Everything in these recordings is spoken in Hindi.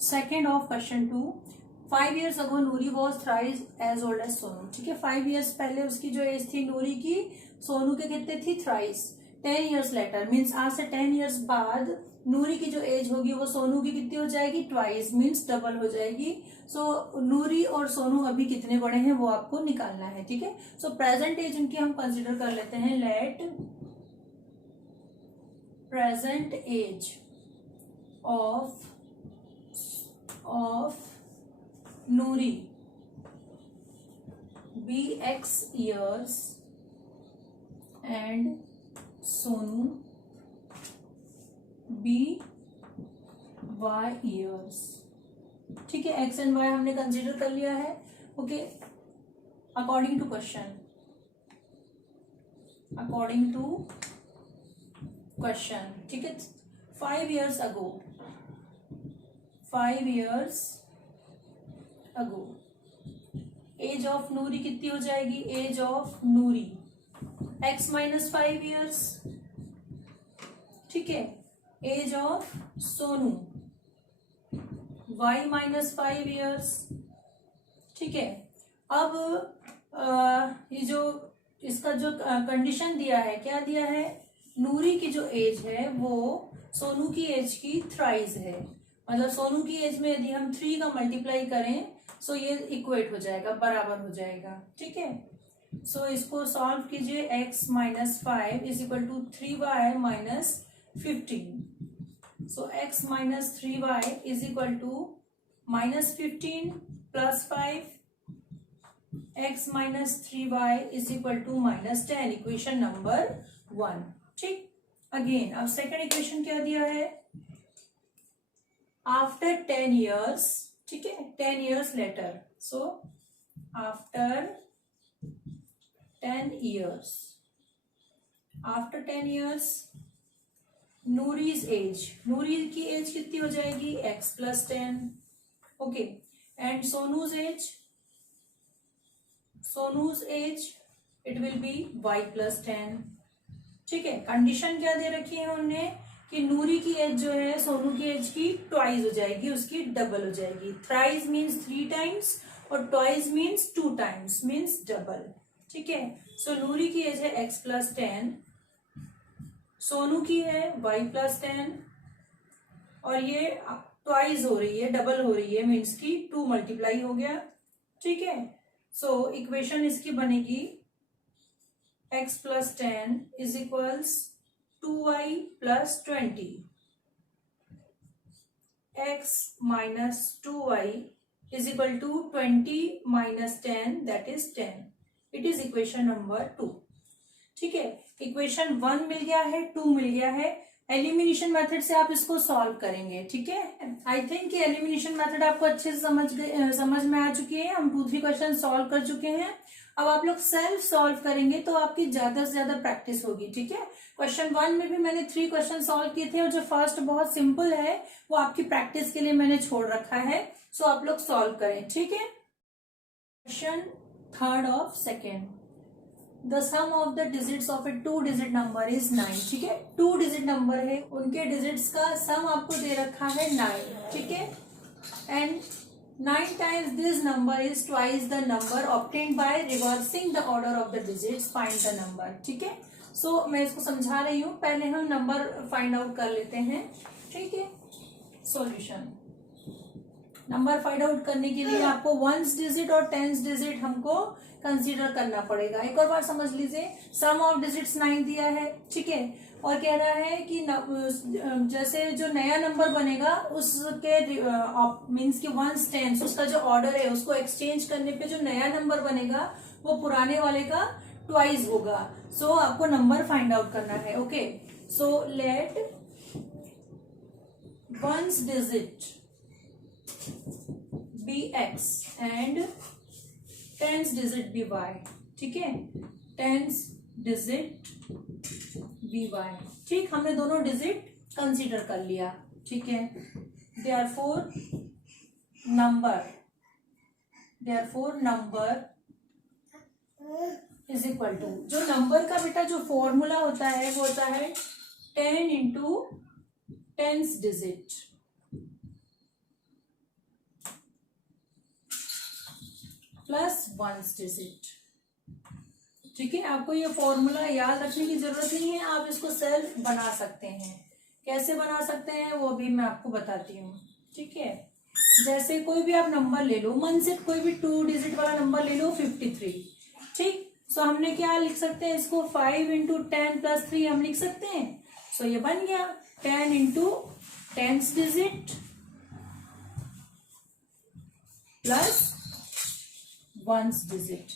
Second of question 2, 5 years ago Noori was thrice as old as Sonu. ठीक है, 5 years पहले उसकी जो एज थी नूरी की, सोनू के कितने थी, थ्राइस। 10 years लेटर मीन्स आज से 10 years बाद नूरी की जो एज होगी वो सोनू की कितनी हो जाएगी, ट्वाइस मीन्स डबल हो जाएगी। सो नूरी और सोनू अभी कितने बड़े हैं वो आपको निकालना है। ठीक है, सो प्रेजेंट एज उनकी हम कंसिडर कर लेते हैं। Let present age of Noori be x years and Sonu be y years। ठीक है, x एंड y हमने कंसीडर कर लिया है। ओके, अकॉर्डिंग टू क्वेश्चन, ठीक है, 5 years ago age of Noori कितनी हो जाएगी, age of Noori x minus 5 years। ठीक है, age of Sonu y minus 5 years। ठीक है, अब ये जो इसका जो कंडीशन दिया है, क्या दिया है, नूरी की जो एज है वो सोनू की एज की थ्राइस है। मतलब सोनू की एज में यदि हम 3 का मल्टीप्लाई करें सो ये इक्वेट हो जाएगा, बराबर हो जाएगा। ठीक है, सो इसको सॉल्व कीजिए। x minus 5 is equal to 3y minus 15। So x minus 3y is equal to minus 15 plus 5, x minus 3y is equal to minus 10, equation number 1। ठीक, अगेन अब सेकेंड इक्वेशन क्या दिया है, आफ्टर 10 years। ठीक है, 10 years later, so after 10 years Noori's age, Noori की एज कितनी हो जाएगी, x plus 10। Okay, and Sonu's age it will be y plus 10। ठीक है, कंडीशन क्या दे रखी है उन्होंने कि नूरी की एज जो है सोनू की एज की ट्वाइस हो जाएगी, उसकी डबल हो जाएगी। थ्राइस मीन्स 3 times और twice means 2 times means double. ठीक है, सो नूरी की एज है x प्लस 10, सोनू की है y प्लस 10 और ये ट्वाइस हो रही है, डबल हो रही है मीन्स की 2 मल्टीप्लाई हो गया। ठीक है, सो इक्वेशन इसकी बनेगी x plus 10 is equals 2y plus 20, x minus 2y is equal to 20 minus 10 that is 10। It is equation number 2। ठीक है, इक्वेशन 1 मिल गया है, 2 मिल गया है। एलिमिनेशन मेथड से आप इसको सॉल्व करेंगे। ठीक है, आई थिंक कि एलिमिनेशन मेथड आपको अच्छे से समझ में आ चुकी है। हम 2-3 क्वेश्चन सॉल्व कर चुके हैं। अब आप लोग सेल्फ सॉल्व करेंगे तो आपकी ज्यादा से ज्यादा प्रैक्टिस होगी। ठीक है, क्वेश्चन 1 में भी मैंने 3 क्वेश्चन सॉल्व किए थे और जो फर्स्ट बहुत सिंपल है वो आपकी प्रैक्टिस के लिए मैंने छोड़ रखा है। सो आप लोग सॉल्व करें। ठीक है, question 3rd of second, the sum of the digits of a 2 digit number is 9। ठीक है, 2 digit नंबर है, उनके डिजिट्स का सम आपको दे रखा है 9। ठीक है, and 9 times this number is twice the number obtained by reversing the order of the digits, find the number। ठीक है, सो मैं इसको समझा रही हूं, पहले हम नंबर फाइंड आउट कर लेते हैं। ठीक है, सॉल्यूशन, नंबर फाइंड आउट करने के लिए आपको 1s डिजिट और 10s डिजिट हमको कंसीडर करना पड़ेगा। एक और बार समझ लीजिए, सम ऑफ डिजिट्स 9 दिया है। ठीक है, और कह रहा है कि जैसे जो नया नंबर बनेगा उसके मीन्स की 1s 10s उसका जो ऑर्डर है उसको एक्सचेंज करने पे जो नया नंबर बनेगा वो पुराने वाले का ट्वाइस होगा। सो आपको नंबर फाइंड आउट करना है। Okay, so let 1s digit be x and 10s digit be y। ठीक है, 10s डिजिट बी y। ठीक, हमने दोनों डिजिट कंसीडर कर लिया। ठीक है, therefore number is equal to, जो नंबर का बेटा जो फॉर्मूला होता है वो होता है 10 into 10s digit plus ones digit. ठीक है, आपको ये फॉर्मूला याद रखने की जरूरत नहीं है, आप इसको सेल्फ बना सकते हैं। कैसे बना सकते हैं वो भी मैं आपको बताती हूँ। ठीक है, जैसे कोई भी आप नंबर ले लो, मन से कोई भी 2 डिजिट वाला नंबर ले लो, 53। ठीक, सो हमने क्या लिख सकते हैं इसको, 5 इंटू 10 प्लस 3 हम लिख सकते हैं। सो ये बन गया 10 into 10th digit plus 1st digit.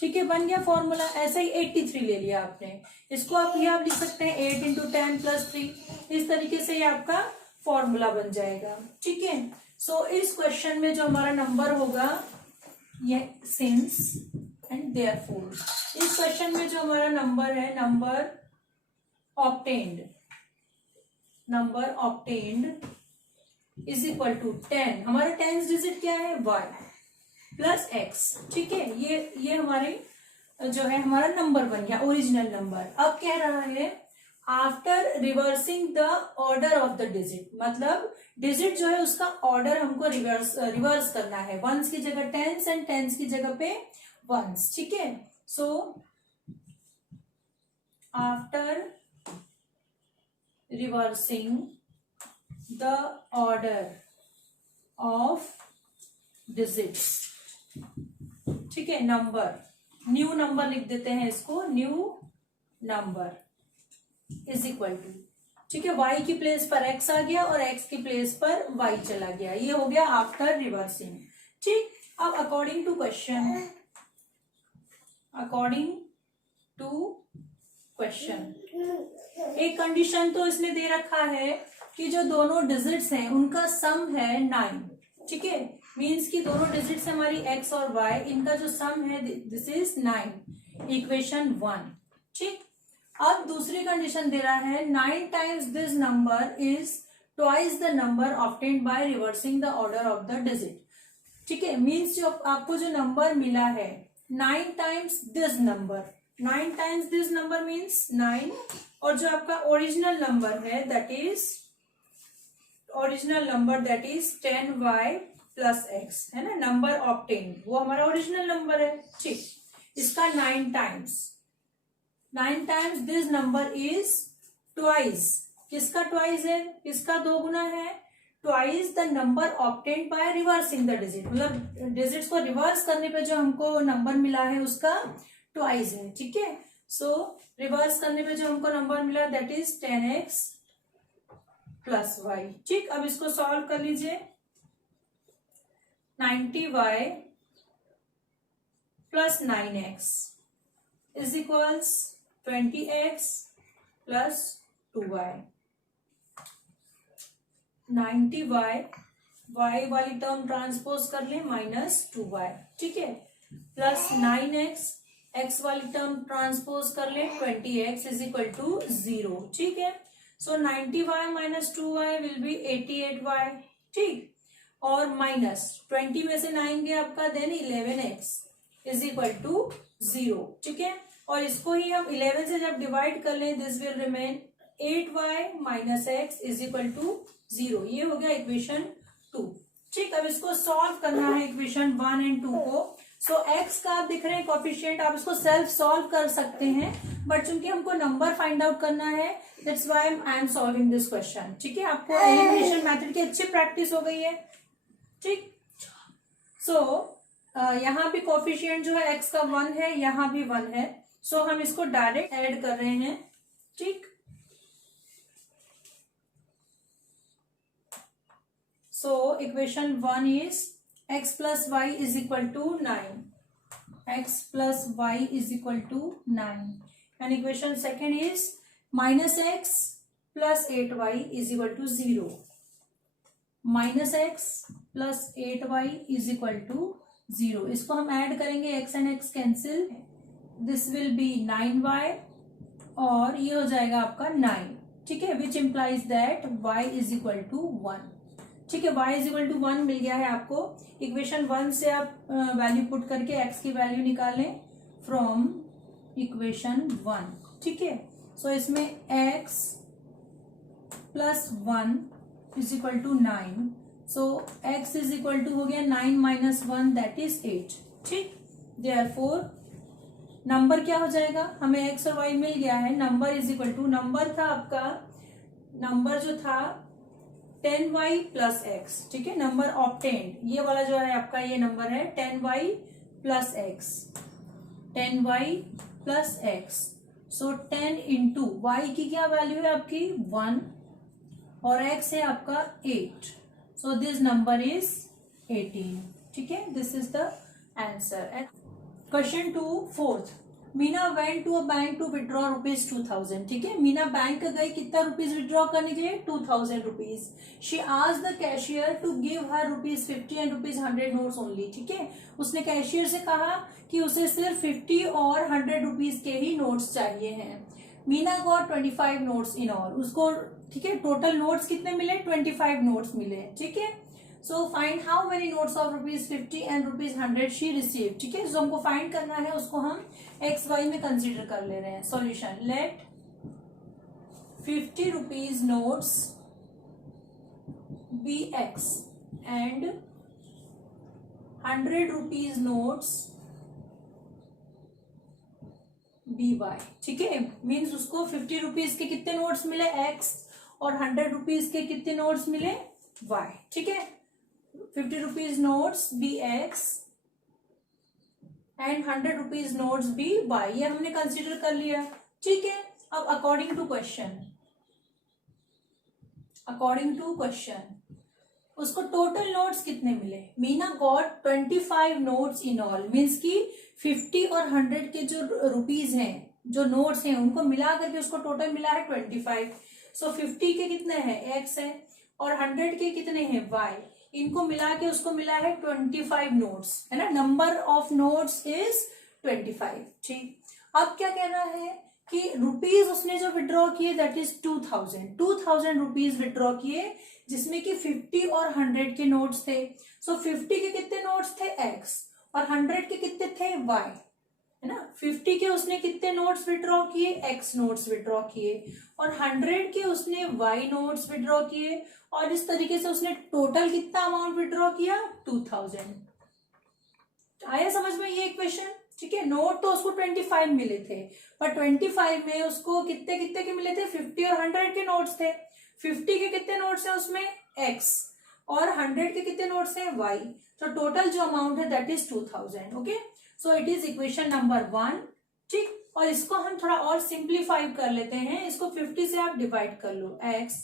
ठीक है, बन गया फॉर्मूला। ऐसे ही 83 ले लिया आपने, इसको आप लिख सकते हैं 8 इंटू 10 प्लस 3। इस तरीके से ये आपका फॉर्मूला बन जाएगा। ठीक है, सो इस क्वेश्चन में जो हमारा नंबर होगा ये सिंस एंड देयरफॉर, इस क्वेश्चन में जो हमारा नंबर है, number obtained is equal to 10। हमारा 10th डिजिट क्या है, y प्लस x। ठीक है, ये हमारे जो है हमारा नंबर बन गया, ओरिजिनल नंबर। अब कह रहा है after reversing the order of the digit, मतलब डिजिट जो है उसका ऑर्डर हमको रिवर्स करना है। वंस की जगह टेंस एंड टेंस की जगह पे वंस। ठीक है, so after reversing the order of digits, ठीक है, नंबर, न्यू नंबर लिख देते हैं इसको, new number is equal to, ठीक है, y की प्लेस पर x आ गया और x की प्लेस पर y चला गया। ये हो गया आफ्टर रिवर्सिंग। ठीक, अब अकॉर्डिंग टू क्वेश्चन एक कंडीशन तो इसने दे रखा है कि जो दोनों डिजिट्स हैं उनका सम है 9। ठीक है, मीन्स कि दोनों डिजिट्स हमारी x और y, इनका जो सम है दिस इज 9, इक्वेशन 1। ठीक, अब दूसरी कंडीशन दे रहा है 9 times this number is twice the number obtained by reversing the order of the digit. ठीक है, मीन्स जो आपको जो नंबर मिला है 9 times this number, 9 times this number means 9, और जो आपका ओरिजिनल नंबर है that is 10y plus x, है ना, नंबर ऑब्टेन्ड, वो हमारा ओरिजिनल नंबर है। ठीक, इसका 9 times this number is twice, किसका ट्वाइस है, किसका 2 गुना है, twice the number obtained by reversing the digit, मतलब डिजिट्स को रिवर्स करने पे जो हमको नंबर मिला है उसका ट्वाइस है। ठीक है, सो रिवर्स करने पे जो हमको नंबर मिला that is 10x plus y। ठीक, अब इसको सॉल्व कर लीजिए, 90y plus 9x is equals 20x plus 2y। 90y, y वाली टर्म ट्रांसपोज कर ले माइनस 2y। ठीक है, प्लस 9x, x वाली टर्म ट्रांसपोज कर ले 20x इज इक्वल टू 0। ठीक है, सो 90y minus 2y will be 88y। ठीक, और माइनस 20 में से 9 गया आपका, then 11x is equal to 0। ठीक है, और इसको ही हम 11 से जब डिवाइड कर लें this will remain 8y minus x is equal to 0। ये हो गया इक्वेशन 2। ठीक, अब इसको सॉल्व करना है इक्वेशन 1 एंड 2 को। सो x का आप दिख रहे हैं कोफिशिएंट, आप इसको सेल्फ सॉल्व कर सकते हैं, बट चूंकि हमको नंबर फाइंड आउट करना है that's why I am solving this question. ठीक है, आपको एलिमिनेशन मेथड की अच्छी प्रैक्टिस हो गई है। ठीक, सो यहाँ भी कोफिशिएंट जो है x का 1 है, यहाँ भी 1 है, सो हम इसको डायरेक्ट ऐड कर रहे हैं। ठीक, so equation 1 is x plus y is equal to 9, x plus y is equal to 9, and equation second is minus x plus 8y is equal to 0, minus x plus 8y is equal to 0। इसको हम ऐड करेंगे, x and x cancel, this will be 9y और ये हो जाएगा आपका 9। ठीक है, which implies that y is equal to 1। ठीक है, y इज इक्वल टू 1 मिल गया है आपको। इक्वेशन 1 से आप वैल्यू पुट करके x की वैल्यू निकालें फ्रॉम इक्वेशन 1। ठीक है, सो इसमें x plus 1 is equal to 9, so x is equal to हो गया 9 माइनस 1 दैट इज 8। ठीक, देयरफॉर नंबर क्या हो जाएगा, हमें x और y मिल गया है। Number is equal to, number था आपका, नंबर जो था 10y प्लस एक्स, ठीक है, नंबर ऑब्टेन्ड, ये वाला जो है आपका ये नंबर है 10y plus x, 10y plus x. So 10 into y की क्या वैल्यू है आपकी 1 और x है आपका 8। So this number is 18। ठीक है, this is the answer. Question 2 fourth, Meena went to a bank to withdraw rupees 2000। ठीक है, मीना बैंक गई कितना रुपीज विड्रॉ करने के लिए 2000 rupees. She asked the cashier to give her rupees 50 and rupees 100 notes only. ठीक है, उसने कैशियर से कहा कि उसे सिर्फ 50 और 100 रुपीज के ही नोट्स चाहिए हैं। Meena got 25 notes in all, उसको ठीक है टोटल नोट्स कितने मिले 25 नोट्स मिले। ठीक है, so find how many notes of rupees 50 and rupees 100 she receive. ठीक है, जो हमको फाइंड करना है उसको हम एक्स वाई में कंसीडर कर ले रहे हैं। Solution, let 50 rupees notes be x and 100 rupees notes be y. ठीक है, मीन्स उसको 50 रुपीज के कितने नोट्स मिले एक्स और 100 रुपीज के कितने नोट्स मिले वाई। ठीक है, 50 rupees notes be x and 100 rupees notes be y, ये हमने कंसीडर कर लिया। ठीक है, अब अकॉर्डिंग टू क्वेश्चन उसको टोटल नोट्स कितने मिले। Meena got 25 notes in all, means की 50 और 100 के जो रुपीज हैं, जो नोट्स हैं, उनको मिला करके उसको टोटल मिला है 25। सो 50 के कितने हैं एक्स है और 100 के कितने हैं वाई, इनको मिला के उसको मिला है 25 नोट्स, है ना, नंबर ऑफ नोट्स इज 25। ठीक, अब क्या कहना है कि रुपीज उसने जो विड्रॉ किए दैट इज 2000 रुपीज विड्रॉ किए, जिसमें कि 50 और 100 के नोट्स थे। सो 50 के कितने नोट्स थे एक्स और 100 के कितने थे वाई, है ना। 50 के उसने कितने नोट्स विड्रॉ किए एक्स नोट्स विड्रॉ किए और 100 के उसने वाई नोट्स विड्रॉ किए, और इस तरीके से उसने टोटल कितना अमाउंट विड्रॉ किया 2000। आया समझ में ये इक्वेशन। ठीक है, नोट तो उसको 25 मिले थे, पर 25 में उसको कितने कितने के मिले थे 50 और 100 के नोट्स थे। 50 के कितने नोट्स है उसमें एक्स और 100 के कितने नोट्स है वाई, तो टोटल जो अमाउंट है that is 2000। Okay, so it is equation number 1। ठीक, और इसको हम थोड़ा और सिंप्लीफाई कर लेते हैं, इसको 50 से आप डिवाइड कर लो, x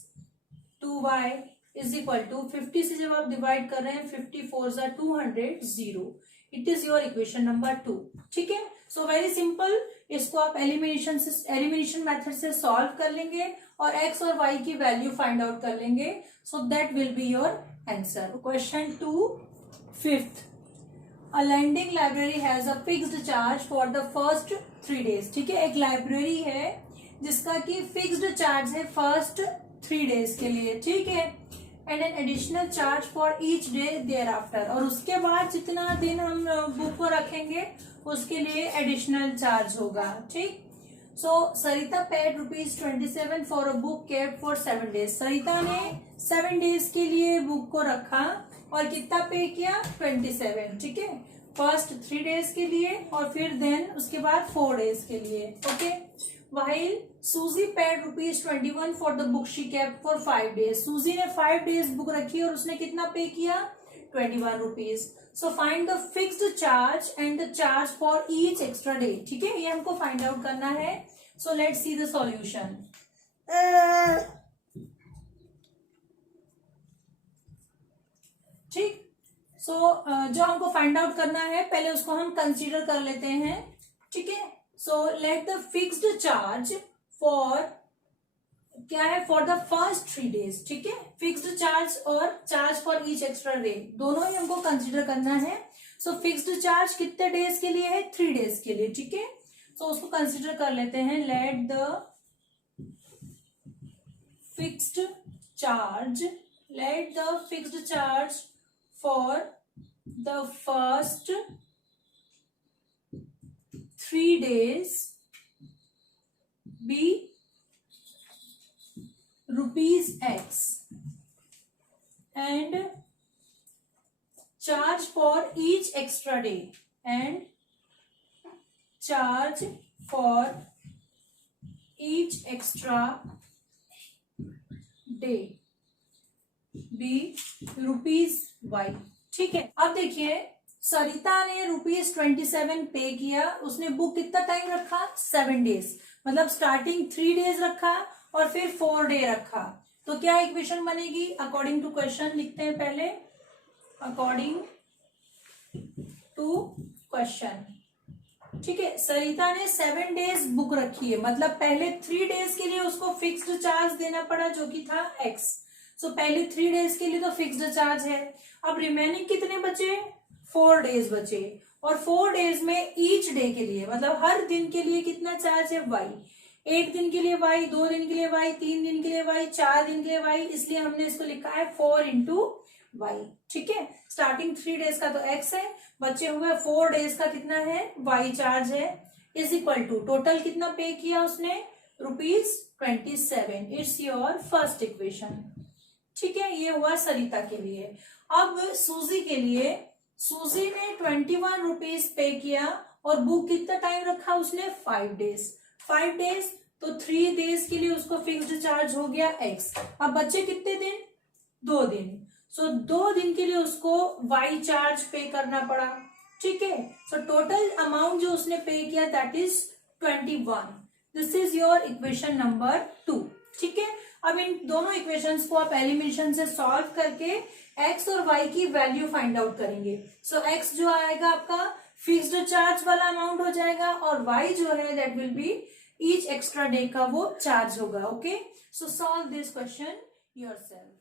2y is equal to 50 से जब आप डिवाइड कर रहे हैं 54 = 200 0, it is your equation number 2। ठीक है, सो वेरी सिंपल, इसको आप एलिमिनेशन मेथड से सॉल्व कर लेंगे और x और y की वैल्यू फाइंड आउट कर लेंगे, so that will be your answer. Question 2 5th, A lending library has a fixed charge for the first 3 days। ठीक है, एक लाइब्रेरी है जिसका कि फिक्स्ड चार्ज है फर्स्ट 3 डेज के लिए। ठीक है, and an additional charge for each day thereafter, और उसके बाद जितना दिन हम बुक को रखेंगे उसके लिए एडिशनल चार्ज होगा। ठीक, so Sarita paid ₹27 for a book kept for 7 days. Sarita ने 7 डेज के लिए बुक को रखा और कितना पे किया 27। ठीक है, फर्स्ट 3 डेज के लिए और फिर देन उसके बाद 4 डेज के लिए। ओके, while सूजी paid ₹21 for the book she kept for 5 days. सूजी ने 5 डेज बुक रखी और उसने कितना पे किया 21 rupees. So find the fixed charge and the charge for each extra day. ठीक है, ये हमको फाइंड आउट करना है। So let's see the solution. ठीक, सो जो हमको फाइंड आउट करना है पहले उसको हम कंसीडर कर लेते हैं। ठीक है, so let the fixed charge for क्या है फॉर द फर्स्ट 3 डेज। ठीक है, फिक्स्ड चार्ज और charge for each extra day दोनों ही हमको कंसीडर करना है। सो फिक्स्ड चार्ज कितने डेज के लिए है 3 डेज के लिए। ठीक है, सो उसको कंसीडर कर लेते हैं। Let the fixed charge for the first 3 days be ₹X and charge for each extra day and charge for each extra day be ₹y। ठीक है, अब देखिए सरिता ने ₹27 पे किया, उसने बुक कितना टाइम रखा 7 डेज, मतलब स्टार्टिंग 3 डेज रखा और फिर 4 डे रखा। तो क्या इक्वेशन बनेगी अकॉर्डिंग टू क्वेश्चन, लिखते हैं पहले अकॉर्डिंग टू क्वेश्चन। ठीक है, सरिता ने 7 डेज बुक रखी है, मतलब पहले 3 डेज के लिए उसको फिक्स्ड चार्ज देना पड़ा जो कि था x। सो पहले 3 डेज के लिए तो फिक्स्ड चार्ज है। अब रिमेनिंग कितने बचे 4 डेज बचे, और 4 डेज में ईच डे के लिए मतलब हर दिन के लिए कितना चार्ज है y। एक दिन के लिए y, 2 दिन के लिए y, 3 दिन के लिए y, 4 दिन के लिए y, इसलिए हमने इसको लिखा है 4 इंटू y। ठीक है, स्टार्टिंग 3 डेज का तो x है, बचे हुए 4 डेज का कितना है y चार्ज है, इज इक्वल टू टोटल कितना पे किया उसने ₹27। It's your first equation. ठीक है, ये हुआ सरिता के लिए। अब सूजी के लिए, सूजी ने ₹21 पे किया और बुक कितना टाइम रखा उसने 5 डेज। 5 डेज तो 3 डेज के लिए उसको फिक्स्ड चार्ज हो गया x। अब बच्चे कितने दिन 2 दिन, सो 2 दिन के लिए उसको y चार्ज पे करना पड़ा। ठीक है, सो टोटल अमाउंट जो उसने पे किया that is 21। This is your equation number 2। ठीक है, अब इन दोनों इक्वेशंस को आप एलिमिनेशन से सॉल्व करके x और y की वैल्यू फाइंड आउट करेंगे। सो x जो आएगा आपका फिक्स्ड चार्ज वाला अमाउंट हो जाएगा, और y जो है that will be each extra day का वो चार्ज होगा। Okay, so solve this question yourself.